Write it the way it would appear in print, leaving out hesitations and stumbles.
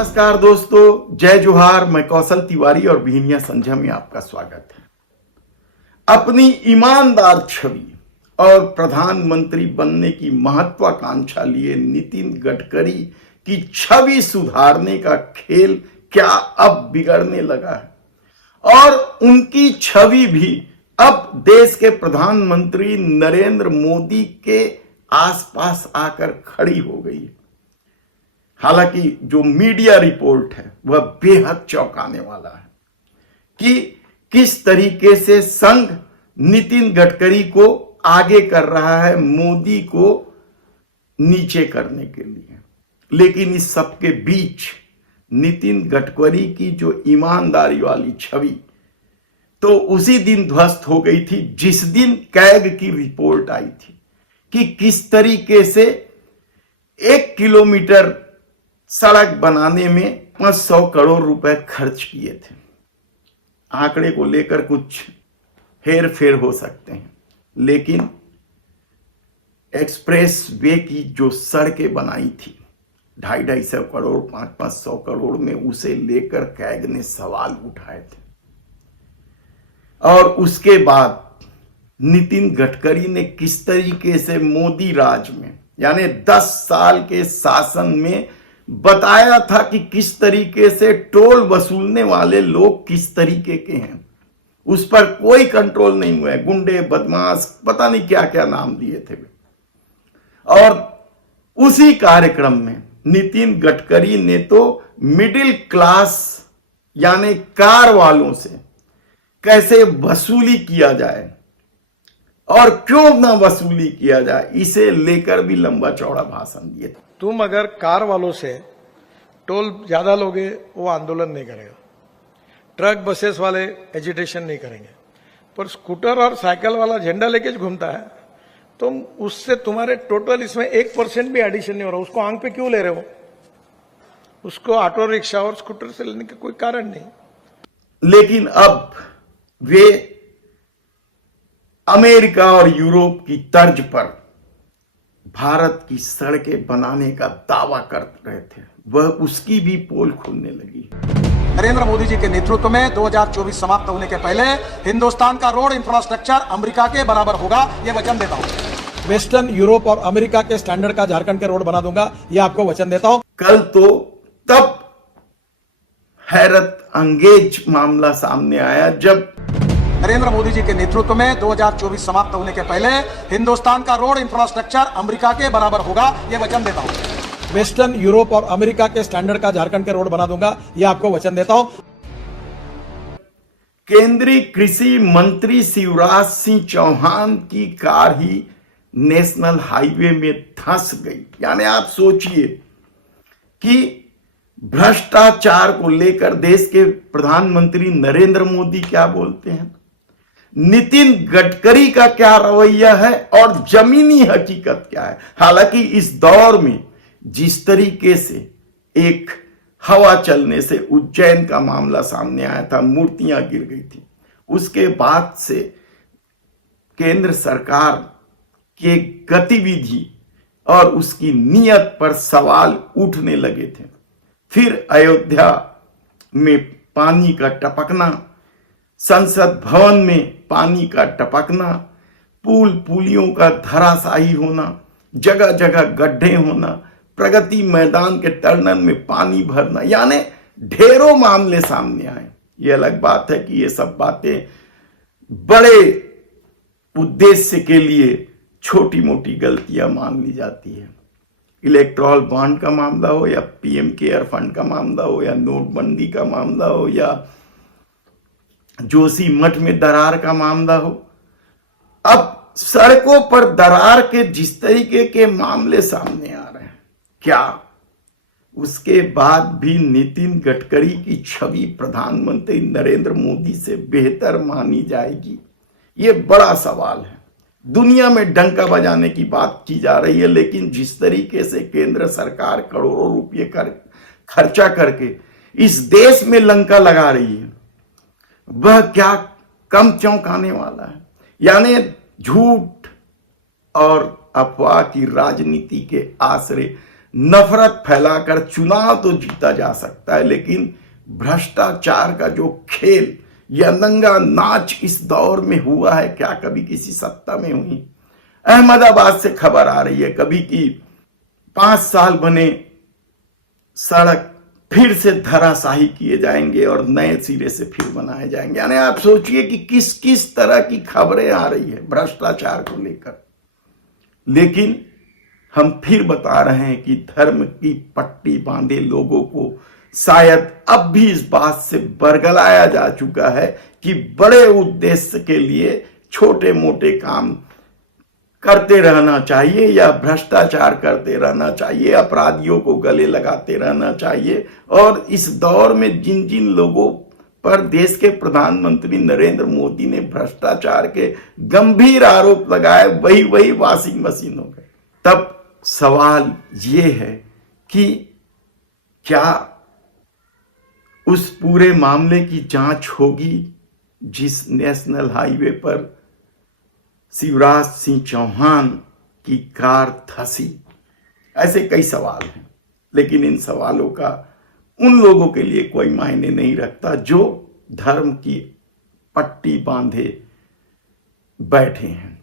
नमस्कार दोस्तों, जय जोहार। मैं कौशल तिवारी और बिहनिया संझा में आपका स्वागत है। अपनी ईमानदार छवि और प्रधानमंत्री बनने की महत्वाकांक्षा लिए नितिन गडकरी की छवि सुधारने का खेल क्या अब बिगड़ने लगा है और उनकी छवि भी अब देश के प्रधानमंत्री नरेंद्र मोदी के आसपास आकर खड़ी हो गई है। हालांकि जो मीडिया रिपोर्ट है वह बेहद चौंकाने वाला है कि किस तरीके से संघ नितिन गडकरी को आगे कर रहा है मोदी को नीचे करने के लिए। लेकिन इस सबके बीच नितिन गडकरी की जो ईमानदारी वाली छवि तो उसी दिन ध्वस्त हो गई थी जिस दिन कैग की रिपोर्ट आई थी कि किस तरीके से 1 किलोमीटर सड़क बनाने में 500 करोड़ रुपए खर्च किए थे। आंकड़े को लेकर कुछ हेर फेर हो सकते हैं, लेकिन एक्सप्रेस वे की जो सड़कें बनाई थी 250 करोड़ 500 करोड़ में, उसे लेकर कैग ने सवाल उठाए थे। और उसके बाद नितिन गडकरी ने किस तरीके से मोदी राज में यानी 10 साल के शासन में बताया था कि किस तरीके से टोल वसूलने वाले लोग किस तरीके के हैं, उस पर कोई कंट्रोल नहीं हुआ है। गुंडे, बदमाश, पता नहीं क्या क्या नाम दिए थे। और उसी कार्यक्रम में नितिन गडकरी ने तो मिडिल क्लास यानी कार वालों से कैसे वसूली किया जाए और क्यों ना वसूली किया जाए, इसे लेकर भी लंबा चौड़ा भाषण दिए थे। तुम अगर कार वालों से टोल ज्यादा लोगे वो आंदोलन नहीं करेगा, ट्रक बसेस वाले एजिटेशन नहीं करेंगे, पर स्कूटर और साइकिल वाला झंडा लेके घूमता है, तुम उससे तुम्हारे टोटल इसमें 1% भी एडिशन नहीं हो रहा, उसको आंख पे क्यों ले रहे हो? उसको ऑटो रिक्शा और स्कूटर से लेने का कोई कारण नहीं। लेकिन अब वे अमेरिका और यूरोप की तर्ज पर भारत की सड़कें बनाने का दावा कर रहे थे, वह उसकी भी पोल खुलने लगी। नरेंद्र मोदी जी के नेतृत्व में 2024 समाप्त होने के पहले हिंदुस्तान का रोड इंफ्रास्ट्रक्चर अमेरिका के बराबर होगा, यह वचन देता हूं। वेस्टर्न यूरोप और अमेरिका के स्टैंडर्ड का झारखंड के रोड बना दूंगा, यह आपको वचन देता हूं। कल तो तब हैरत अंगेज मामला सामने आया जब नरेंद्र मोदी जी के नेतृत्व में 2024 समाप्त होने के पहले हिंदुस्तान का रोड इंफ्रास्ट्रक्चर अमेरिका के बराबर होगा, यह वचन देता हूं। वेस्टर्न यूरोप और अमेरिका के स्टैंडर्ड का झारखंड के रोड बना दूंगा, यह आपको वचन देता हूं। केंद्रीय कृषि मंत्री शिवराज सिंह चौहान की कार ही नेशनल हाईवे में धंस गई। यानी आप सोचिए कि भ्रष्टाचार को लेकर देश के प्रधानमंत्री नरेंद्र मोदी क्या बोलते हैं, नितिन गडकरी का क्या रवैया है और जमीनी हकीकत क्या है। हालांकि इस दौर में जिस तरीके से एक हवा चलने से उज्जैन का मामला सामने आया था, मूर्तियां गिर गई थी, उसके बाद से केंद्र सरकार के गतिविधि और उसकी नीयत पर सवाल उठने लगे थे। फिर अयोध्या में पानी का टपकना, संसद भवन में पानी का टपकना, पुल पुलियों का धराशायी होना, जगह जगह गड्ढे होना, प्रगति मैदान के टर्नल में पानी भरना, यानी ढेरों मामले सामने आए। यह अलग बात है कि ये सब बातें बड़े उद्देश्य के लिए छोटी मोटी गलतियां मान ली जाती है। इलेक्ट्रॉल बॉन्ड का मामला हो या पीएम केयर फंड का मामला हो या नोटबंदी का मामला हो या जोशी मठ में दरार का मामला हो, अब सड़कों पर दरार के जिस तरीके के मामले सामने आ रहे हैं, क्या उसके बाद भी नितिन गडकरी की छवि प्रधानमंत्री नरेंद्र मोदी से बेहतर मानी जाएगी? यह बड़ा सवाल है। दुनिया में डंका बजाने की बात की जा रही है, लेकिन जिस तरीके से केंद्र सरकार करोड़ों रुपए खर्चा करके इस देश में लंका लगा रही है, वह क्या कम चौंकाने वाला है। यानी झूठ और अफवाह की राजनीति के आसरे नफरत फैलाकर चुनाव तो जीता जा सकता है, लेकिन भ्रष्टाचार का जो खेल या नंगा नाच इस दौर में हुआ है, क्या कभी किसी सत्ता में हुई? अहमदाबाद से खबर आ रही है कभी कि 5 साल बने सड़क फिर से धराशाही किए जाएंगे और नए सिरे से फिर बनाए जाएंगे। यानी आप सोचिए कि किस किस तरह की खबरें आ रही है भ्रष्टाचार को लेकर। लेकिन हम फिर बता रहे हैं कि धर्म की पट्टी बांधे लोगों को शायद अब भी इस बात से बरगलाया जा चुका है कि बड़े उद्देश्य के लिए छोटे मोटे काम करते रहना चाहिए या भ्रष्टाचार करते रहना चाहिए, अपराधियों को गले लगाते रहना चाहिए। और इस दौर में जिन जिन लोगों पर देश के प्रधानमंत्री नरेंद्र मोदी ने भ्रष्टाचार के गंभीर आरोप लगाए, वही वॉशिंग मशीन हो गए। तब सवाल ये है कि क्या उस पूरे मामले की जांच होगी जिस नेशनल हाईवे पर शिवराज सिंह चौहान की कार धंसी? ऐसे कई सवाल हैं, लेकिन इन सवालों का उन लोगों के लिए कोई मायने नहीं रखता जो धर्म की पट्टी बांधे बैठे हैं।